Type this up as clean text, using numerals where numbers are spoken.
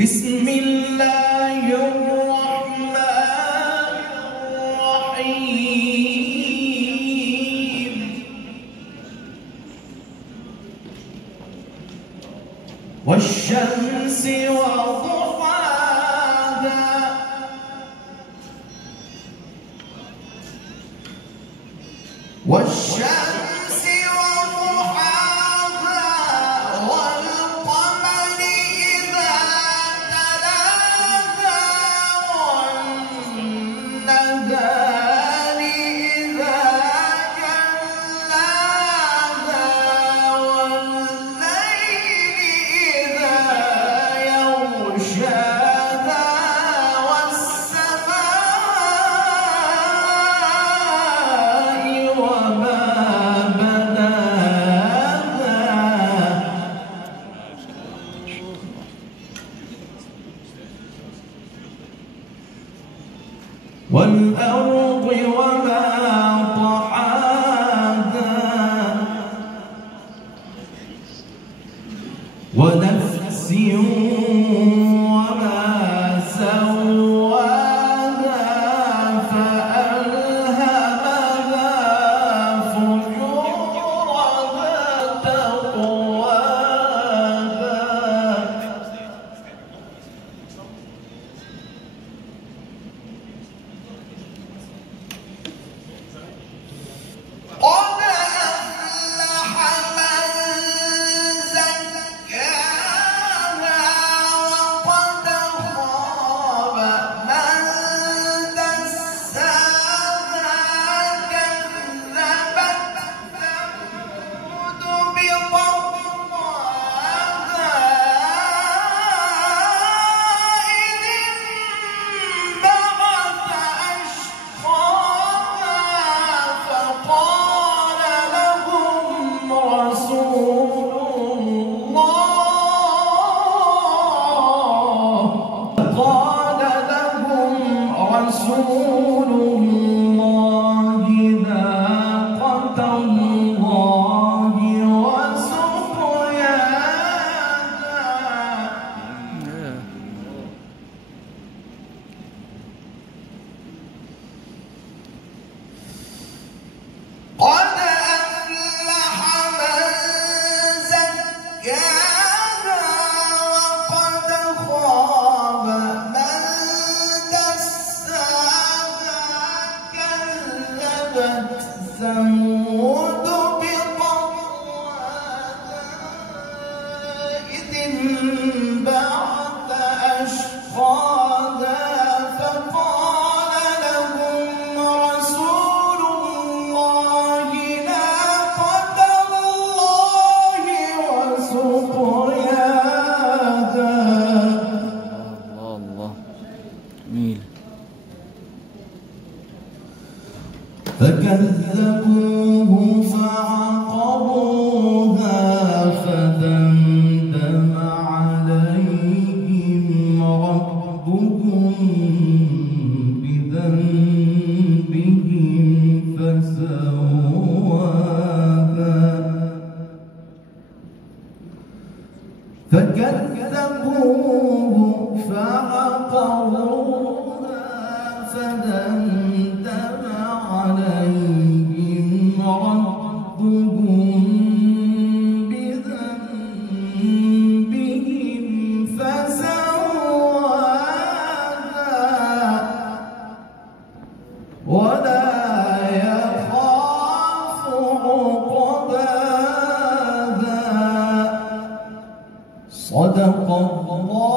بسم الله الرحمن الرحيم والشمس وضحاها والشمس وضحاها والقمر إذا تلاها والنهار إذا جلاها والليل إذا يغشاها والسماء وما بناها والأرض وما طحاها ونفس وما سواها فألهمها فجورها تقواها قد أفلح من زكاها وقد خاب من دساها كذبت ثمود بطغواها إذ انبعث أشقاها فقال لهم رسول الله ناقة الله وسقياها قد أفلح من زكاها وقد خاب من دساها كذبت ثمود بطغواها إذ انبعث أشقاها فقال لهم رسول الله ناقة الله وسقياها الله جميل. فكذبوه فعقروها فدمدم عليهم ربهم بذنبهم فسواها فكذبوه فعقروها فدمدم عليهم ربهم بذنبهم فسواها ولا يخاف عقباها صدق الله